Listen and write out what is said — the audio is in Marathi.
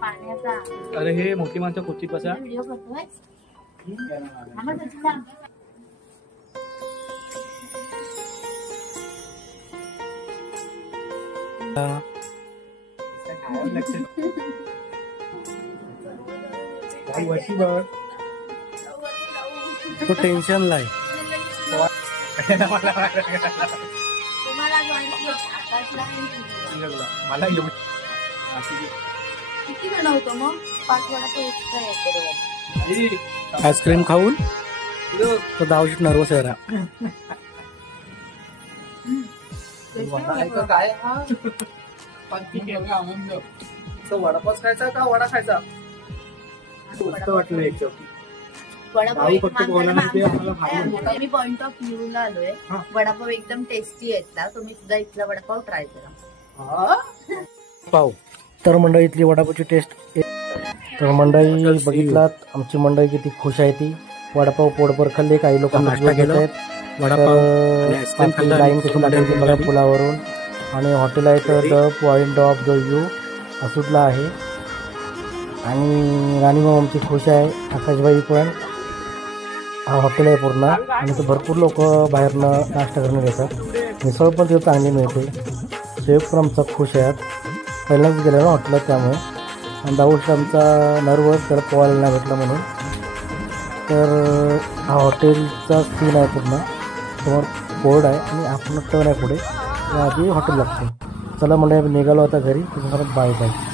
पाण्याचा अरे हे मोठी माणसं कुठची कसा व्हिडिओ करतोय तो टेन्शन लाई मला किती बनवतो मग 5 वडापाव एक्स्ट्रा येतो आईस्क्रीम खाऊन तो दावशीत नर्वस आहे रा काय वडापाव खायचा का वडा खायचा वाटलं एकदम मी पॉइंट ऑफ व्ह्यू ला आलोय वडापाव एकदम टेस्टी येतात तुम्ही सुद्धा इथला वडापाव ट्राय करा पाव तर मंडळी इथली वडापावची टेस्ट तर मंडळी बघितलात आमची मंडळी किती खुश आहे ती वडापाव पोटभर खाल्ले काही लोक नाश्ता केला वडापाव लाईन कशी लागली बघा पुलावरून आणि हॉटेल आहे तर the point of the view असूदला आहे आणि राणी मग आमची खुश आहे आकाशबाई पण हा हॉटेल आहे पूर्ण आणि तो भरपूर लोक बाहेरनं नाश्ता करून येतात मिसळ पण तिथं चांगली मिळते शेफ पण आमचा खुश आहे पहिल्यांदाच गेला ना हॉटेलात त्यामुळे आणि दाऊश आमचा नर्वस त्याला पोहायला नाही भेटला म्हणून तर हा हॉटेलचा सीन आहे पूर्ण समोर बोर्ड आहे आणि आपण टर्न आहे पुढे आधी हॉटेल लागतो चला म्हणजे निघालो आता घरी त्याच्यासोबत बाय बाय